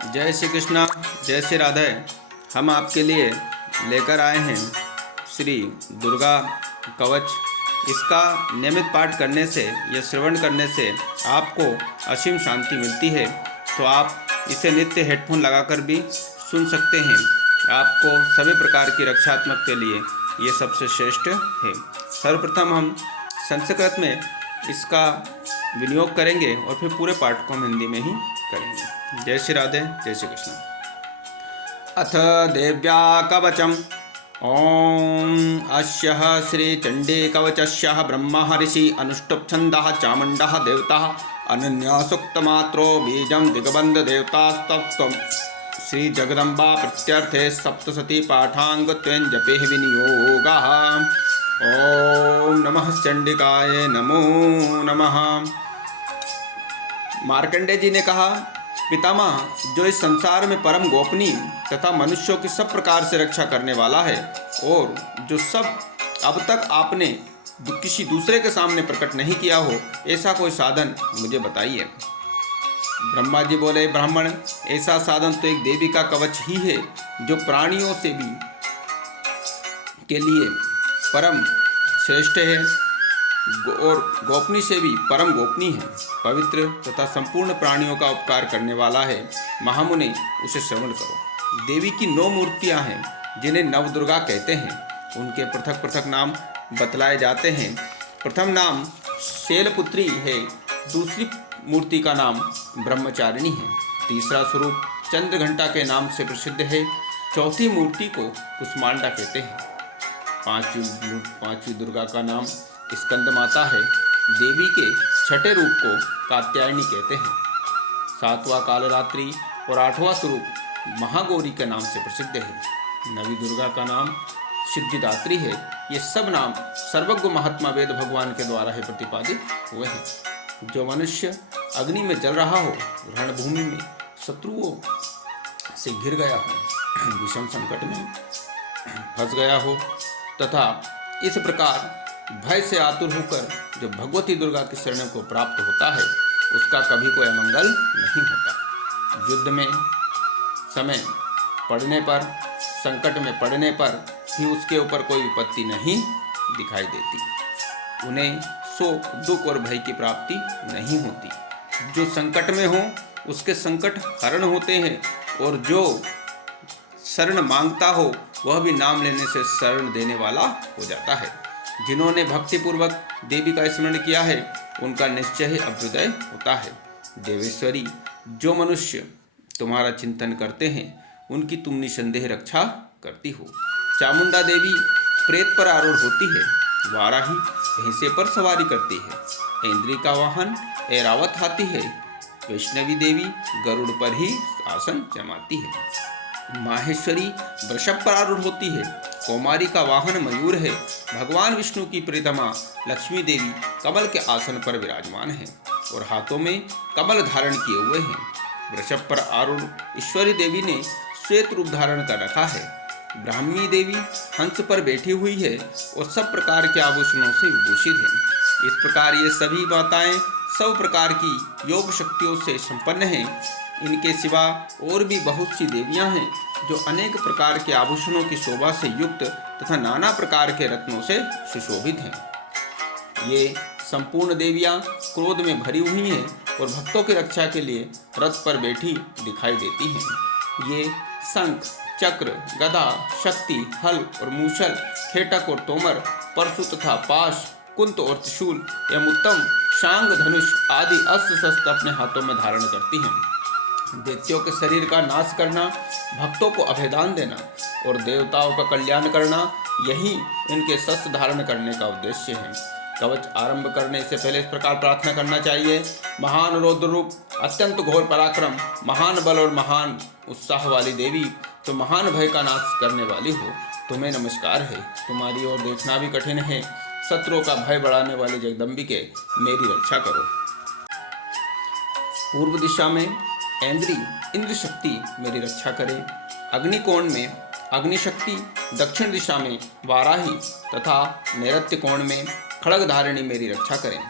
जय श्री कृष्णा, जय श्री राधे। हम आपके लिए लेकर आए हैं श्री दुर्गा कवच। इसका नियमित पाठ करने से या श्रवण करने से आपको असीम शांति मिलती है। तो आप इसे नित्य हेडफोन लगाकर भी सुन सकते हैं। आपको सभी प्रकार की रक्षात्मक के लिए ये सबसे श्रेष्ठ है। सर्वप्रथम हम संस्कृत में इसका विनियोग करेंगे और फिर पूरे पाठ को हम हिंदी में ही करेंगे। जय श्री राधे, जय श्री कृष्ण। अथ देव्या कवचम। ओम अस्यः श्री चंडी कवचस्यः ब्रह्मा ऋषि अनुष्टुप छंदः चामुंडः देवता अनन्या सुक्तमात्रो बीजं दिग्बंध देवतास्तत्त्वम् श्री जगदम्बा प्रत्यर्थे सप्तशती पाठांग त्वेन जपे विनियोगः। ओम नमः चंडिकाय नमो नमः। मार्कंडेय जी ने कहा, पितामह, जो इस संसार में परम गोपनीय तथा मनुष्यों की सब प्रकार से रक्षा करने वाला है और जो सब अब तक आपने किसी दूसरे के सामने प्रकट नहीं किया हो, ऐसा कोई साधन मुझे बताइए। ब्रह्मा जी बोले, ब्राह्मण, ऐसा साधन तो एक देवी का कवच ही है जो प्राणियों से भी के लिए परम श्रेष्ठ है और गोपनीय से भी परम गोपनीय है। पवित्र तथा संपूर्ण प्राणियों का उपकार करने वाला है। महामुनि, उसे श्रवण करो। देवी की 9 मूर्तियां हैं जिन्हें नवदुर्गा कहते हैं। उनके पृथक पृथक नाम बतलाए जाते हैं। प्रथम नाम शैलपुत्री है, दूसरी मूर्ति का नाम ब्रह्मचारिणी है, तीसरा स्वरूप चंद्रघंटा के नाम से प्रसिद्ध है, चौथी मूर्ति को कुष्मांडा कहते हैं, पांचवी दुर्गा का नाम स्कंद माता है, देवी के छठे रूप को कात्यायनी कहते हैं, सातवां कालरात्रि और 8वां स्वरूप महागौरी के नाम से प्रसिद्ध है, नवी दुर्गा का नाम सिद्धिदात्री है। ये सब नाम सर्वज्ञ महात्मा वेद भगवान के द्वारा है प्रतिपादित हुए हैं। जो मनुष्य अग्नि में जल रहा हो, रणभूमि में शत्रुओं से घिर गया हो, विषम संकट में फंस गया हो तथा इस प्रकार भय से आतुर होकर जो भगवती दुर्गा की शरण को प्राप्त होता है, उसका कभी कोई अमंगल नहीं होता। युद्ध में समय पड़ने पर, संकट में पड़ने पर भी उसके ऊपर कोई विपत्ति नहीं दिखाई देती। उन्हें शोक, दुख और भय की प्राप्ति नहीं होती। जो संकट में हो उसके संकट हरण होते हैं और जो शरण मांगता हो वह भी नाम लेने से शरण देने वाला हो जाता है। जिन्होंने भक्तिपूर्वक देवी का स्मरण किया है उनका निश्चय ही अभ्युदय होता है। देवेश्वरी, जो मनुष्य तुम्हारा चिंतन करते हैं उनकी तुम निसंदेह रक्षा करती हो। चामुंडा देवी प्रेत पर आरूढ़ होती है, वाराही भैंसे पर सवारी करती है, इंद्री का वाहन ऐरावत हाथी है, वैष्णवी देवी गरुड़ पर ही आसन जमाती है, माहेश्वरी वृषभ पर आरूढ़ होती है, कौमारी का वाहन मयूर है, भगवान विष्णु की प्रियतमा लक्ष्मी देवी कमल के आसन पर विराजमान है और हाथों में कमल धारण किए हुए हैं। वृषभ पर आरूढ़ ईश्वरी देवी ने श्वेत रूप धारण कर रखा है। ब्राह्मी देवी हंस पर बैठी हुई है और सब प्रकार के आभूषणों से विभूषित है। इस प्रकार ये सभी माताएं सब प्रकार की योग शक्तियों से संपन्न हैं। इनके सिवा और भी बहुत सी देवियां हैं जो अनेक प्रकार के आभूषणों की शोभा से युक्त तथा नाना प्रकार के रत्नों से सुशोभित हैं। ये संपूर्ण देवियां क्रोध में भरी हुई हैं और भक्तों की रक्षा के लिए रथ पर बैठी दिखाई देती हैं। ये शंख, चक्र, गदा, शक्ति, हल और मूसल, खेटक और तोमर, परशु तथा पाश, कुंत और त्रिशूल एवं उत्तम शांग, धनुष आदि अस्त्र शस्त्र अपने हाथों में धारण करती हैं। दैत्यों के शरीर का नाश करना, भक्तों को अभयदान देना और देवताओं का कल्याण करना, यही इनके शस्त्र धारण करने का उद्देश्य है। कवच आरंभ करने से पहले इस प्रकार प्रार्थना करना चाहिए। महान रौद्र रूप, अत्यंत घोर पराक्रम, महान बल और महान उत्साह वाली देवी, तो महान भय का नाश करने वाली हो, तुम्हें नमस्कार है। तुम्हारी ओर देखना भी कठिन है। शत्रुओं का भय बढ़ाने वाली जगदम्बिके, मेरी रक्षा करो। पूर्व दिशा में ऐन्द्री इंद्र शक्ति मेरी रक्षा करे। अग्निकोण में अग्निशक्ति, दक्षिण दिशा में वाराही तथा नैऋत्य कोण में खड़ग धारिणी मेरी रक्षा करें।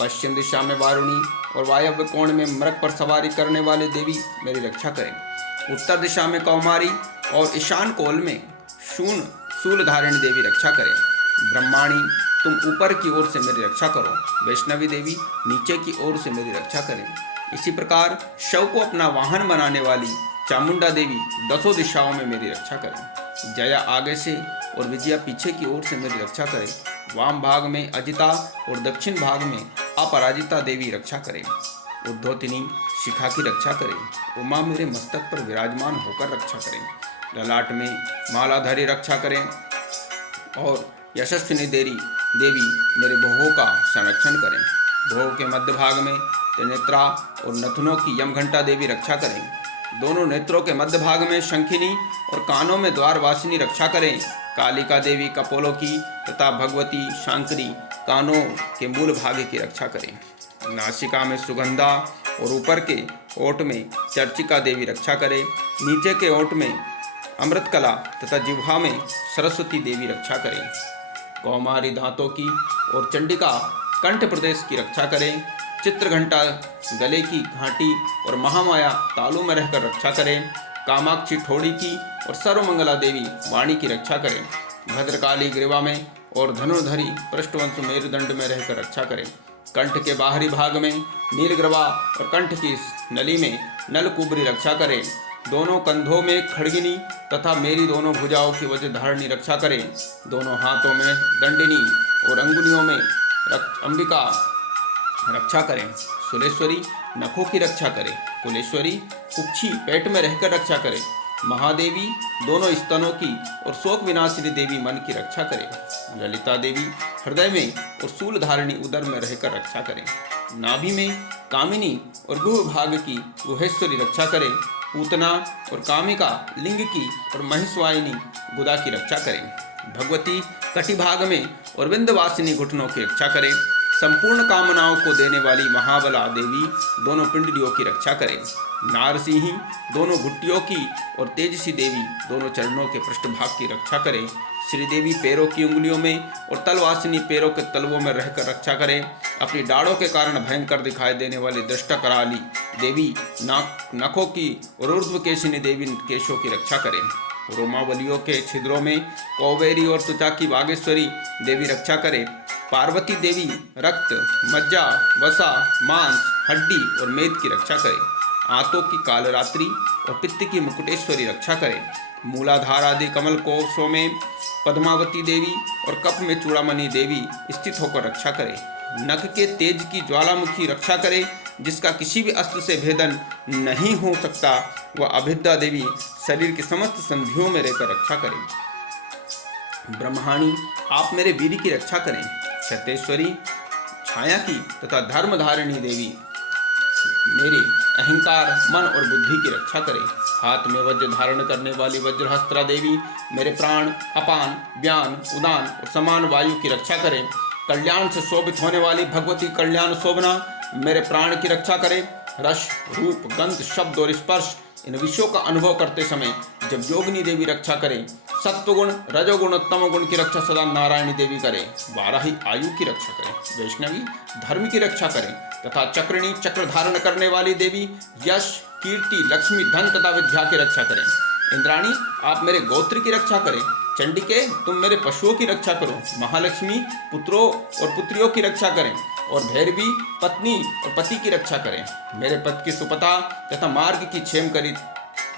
पश्चिम दिशा में वारुणी, और वायव्य कोण में मृग पर सवारी करने वाले देवी मेरी रक्षा करें। उत्तर दिशा में कौमारी और ईशान कोल में शूलधारिणी देवी रक्षा करें। ब्रह्माणी तुम ऊपर की ओर से मेरी रक्षा करो। वैष्णवी देवी नीचे की ओर से मेरी रक्षा करें। इसी प्रकार शव को अपना वाहन बनाने वाली चामुंडा देवी दसों दिशाओं में मेरी रक्षा करें। जया आगे से और विजया पीछे की ओर से मेरी रक्षा करें। वाम भाग में अजिता और दक्षिण भाग में अपराजिता देवी रक्षा करें। उद्धोतिनी शिखा की रक्षा करें। उमा मेरे मस्तक पर विराजमान होकर रक्षा करें। ललाट में मालाधारी रक्षा करें और यशस्विनी देवी मेरे भोगों का संरक्षण करें। भोग के मध्य भाग में त्रिनेत्रा और नथुनों की यमघंटा देवी रक्षा करें। दोनों नेत्रों के मध्य भाग में शंखिनी और कानों में द्वारवासिनी रक्षा करें। कालिका देवी कपोलों की तथा भगवती शांकरी कानों के मूल भाग की रक्षा करें। नासिका में सुगंधा और ऊपर के ओठ में चर्चिका देवी रक्षा करें। नीचे के ओठ में अमृतकला तथा जिह्वा में सरस्वती देवी रक्षा करें। कौमारी दांतों की और चंडिका कंठ प्रदेश की रक्षा करें। चित्रघंटा गले की घाटी और महामाया तालू में रहकर रक्षा करें। कामाक्षी ठोड़ी की और सर्वमंगला देवी वाणी की रक्षा करें। भद्रकाली ग्रीवा में और धनुर्धरी पृष्ठवंश मेरुदंड में रहकर रक्षा करें। कंठ के बाहरी भाग में नीलग्रवा और कंठ की नली में नलकुबरी रक्षा करें। दोनों कंधों में खड़गिनी तथा मेरी दोनों भुजाओं की वज्र धारणी रक्षा करें। दोनों हाथों में दंडिनी और अंगुलियों में अंबिका रक्षा करें। सुलेश्वरी नखों की रक्षा करें। कुलेश्वरी कुक्षी पेट में रहकर रक्षा करें। महादेवी दोनों स्तनों की और शोक विनाशिनी देवी मन की रक्षा करें। ललिता देवी हृदय में और शूलधारिणी उदर में रहकर रक्षा करें। नाभि में कामिनी और गुह भाग की गुहेश्वरी रक्षा करें। पूतना और कामिका लिंग की और महिषवाहिनी गुदा की रक्षा करें। भगवती कटिभाग में और विंध्यवासिनी घुटनों की रक्षा करें। संपूर्ण कामनाओं को देने वाली महाबला देवी दोनों पिंडलियों की रक्षा करें। नारसिंही दोनों घुट्टियों की और तेजसी देवी दोनों चरणों के पृष्ठभाग की रक्षा करें। श्रीदेवी पैरों की उंगलियों में और तलवासिनी पैरों के तलवों में रहकर रक्षा करें। अपनी डाढ़ों के कारण भयंकर दिखाई देने वाली दृष्टा कराली देवी नखों की और ऊर्ध्वकेशिनी देवी केशों की रक्षा करें। रोमावलियों के छिद्रों में कौबेरी और त्वचा की बागेश्वरी देवी रक्षा करें। पार्वती देवी रक्त, मज्जा, वसा, मांस, हड्डी और मेद की रक्षा करें। आंतों की कालरात्रि और पित्त की मुकुटेश्वरी रक्षा करें। मूलाधार आदि कमल कोशों में पद्मावती देवी और कफ में चूड़ामणि देवी स्थित होकर रक्षा करें। नख के तेज की ज्वालामुखी रक्षा करे, जिसका किसी भी अस्त्र से भेदन नहीं हो सकता। वह अभिद्या देवी शरीर की समस्त संधियों में रहकर रक्षा करें। ब्रह्माणी आप मेरे वीर की रक्षा करें। क्षतेश्वरी छाया की तथा धर्मधारिणी देवी मेरे अहंकार, मन और बुद्धि की रक्षा करें। हाथ में वज्र धारण करने वाली वज्रहस्त्रा देवी मेरे प्राण, अपान, व्यान, उदान और समान वायु की रक्षा करें। कल्याण से शोभित होने वाली भगवती कल्याण शोभना मेरे प्राण की रक्षा करें। रस, रूप, गंध, शब्द और स्पर्श इन विषयों का अनुभव करते समय जब योगिनी देवी रक्षा करें। सत्वगुण, रजोगुण और तमोगुण की रक्षा सदा नारायणी देवी करें। वाराही आयु की रक्षा करें। वैष्णवी धर्म की रक्षा करें तथा चक्रिणी चक्र धारण करने वाली देवी यश, कीर्ति, लक्ष्मी, धन तथा विद्या की रक्षा करें। इंद्राणी आप मेरे गोत्र की रक्षा करें। चंडिके तुम मेरे पशुओं की रक्षा करो। महालक्ष्मी पुत्रों और पुत्रियों की रक्षा करें और भैरवी पत्नी और पति की रक्षा करें। मेरे पति की सुपथा तथा मार्ग की क्षेम करी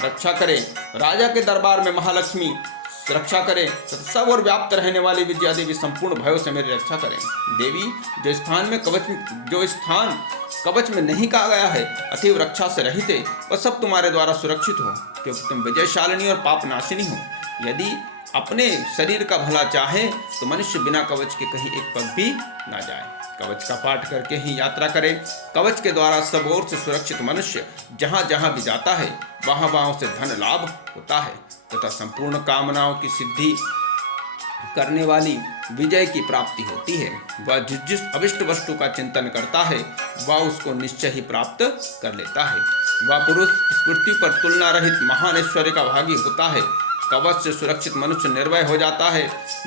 रक्षा करें। राजा के दरबार में महालक्ष्मी रक्षा करें तथा सब और व्याप्त रहने वाली विद्या देवी संपूर्ण भयों से मेरी रक्षा करें। देवी जो स्थान कवच में नहीं कहा गया है, अतीव रक्षा से रहित है, वह सब तुम्हारे द्वारा सुरक्षित हो, क्योंकि तुम विजयशालिनी और पाप नाशिनी हो। यदि अपने शरीर का भला चाहे तो मनुष्य बिना कवच के कहीं एक पग भी ना जाए। कवच का पाठ करके ही यात्रा करें। कवच के द्वारा सब ओर से सुरक्षित मनुष्य जहाँ जहाँ भी जाता है वहाँ वहाँ उसे धन लाभ होता है तथा संपूर्ण कामनाओं की सिद्धि करने वाली विजय की प्राप्ति होती है। वह जिस अभिष्ट वस्तु का चिंतन करता है वह उसको निश्चय ही प्राप्त कर लेता है। वह पुरुष स्मृति पर तुलना रहित महान ऐश्वर्य का भागी होता है। कवच से सुरक्षित मनुष्य निर्भय हो जाता है।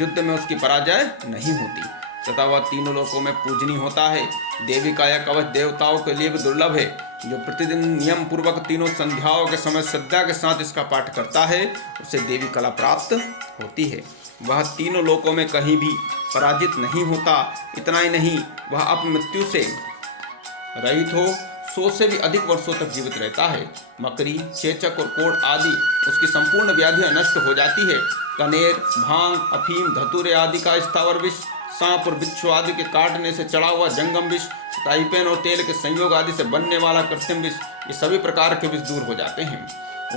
युद्ध में उसकी पराजय नहीं होती। तथा वह तीनों लोकों में पूजनीय होता है। देवी का यह कवच देवताओं के लिए भी दुर्लभ है। जो प्रतिदिन नियम पूर्वक तीनों संध्याओं के समय श्रद्धा के साथ इसका पाठ करता है, उसे देवी कला प्राप्त होती है। वह तीनों लोकों में कहीं भी पराजित नहीं होता। इतना ही नहीं, वह अपमृत्यु से रहित हो 100 से भी अधिक वर्षों तक जीवित रहता है। मकड़ी, चेचक और कोढ़ आदि उसकी संपूर्ण व्याधियां नष्ट हो जाती है। कनेर, भांग, अफीम, धतूरे आदि का स्थावर विष, सांप और बिच्छू आदि के काटने से चढ़ा हुआ जंगम विष, टाइपेन और तेल के संयोग आदि से बनने वाला कृत्रिम विष, ये सभी प्रकार के विष दूर हो जाते हैं।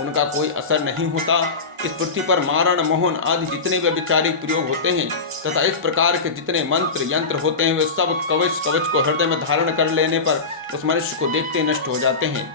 उनका कोई असर नहीं होता। इस पृथ्वी पर मारण, मोहन आदि जितने व्यभिचारिक प्रयोग होते हैं तथा इस प्रकार के जितने मंत्र यंत्र होते हैं, वे सब कवच को हृदय में धारण कर लेने पर उस मनुष्य को देखते नष्ट हो जाते हैं।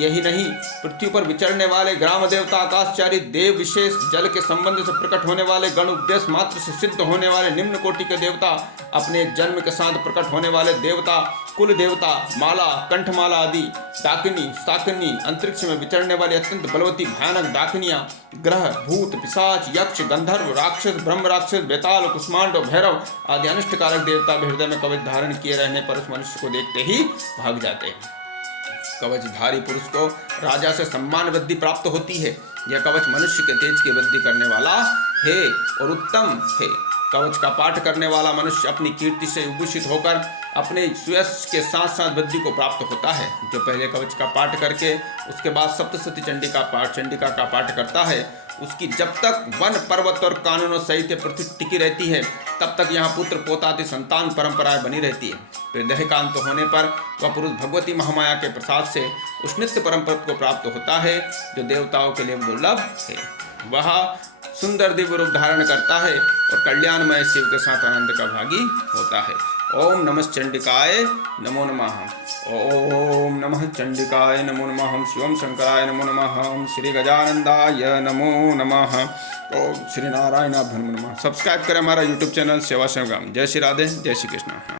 यही नहीं, पृथ्वी पर विचरने वाले ग्राम देवता, आकाशचारी देव, विशेष जल के संबंध से प्रकट होने वाले गण, उपदेश मात्र से सिद्ध होने वाले निम्न कोटि के देवता, अपने जन्म के साथ प्रकट होने वाले देवता, कुल देवता, माला, कंठमाला आदि, डाकिनी, शाकिनी, अंतरिक्ष में विचरने वाली अत्यंत बलवती भयानक डाकिनियां, ग्रह, भूत, पिशाच, यक्ष, गंधर्व, राक्षस, ब्रह्म राक्षस, बेताल, कुष्मांड और भैरव आदि अनिष्टकारक देवता भी हृदय में कवच धारण किए रहने पर उस मनुष्य को देखते ही भाग जाते हैं। कवचधारी पुरुष को राजा से सम्मान वृद्धि प्राप्त होती है। यह कवच मनुष्य के तेज की वृद्धि करने वाला है और उत्तम है। कवच का पाठ करने वाला मनुष्य अपनी कीर्ति से विभूषित होकर अपने यश के साथ साथ वृद्धि को प्राप्त होता है। जो पहले कवच का पाठ करके उसके बाद सप्तशती चंडिका का पाठ करता है, उसकी जब तक वन, पर्वत और कानूनों सहित पृथ्वी टिकी रहती है, तब तक यहाँ पुत्र पोतादि संतान परंपराएं बनी रहती है। फिर देहकांत होने पर वह पुरुष भगवती महामाया के प्रसाद से उस नित्य परम पद को प्राप्त होता है, जो देवताओं के लिए दुर्लभ है। वह सुंदर दिव्य रूप धारण करता है और कल्याणमय शिव के साथ आनंद का भागी होता है। ओम नमः चंडिकाय नमो नमः। ओम नमः चंडिकाय नमो नमः। शिवम शंकराय नमो नमः। श्री गजानंदाय नमो नमः। ओम श्री नारायणाभ्य नमो नमः। सब्सक्राइब करें हमारा यूट्यूब चैनल सेवा संग्राम। जय श्री राधे, जय श्री कृष्ण।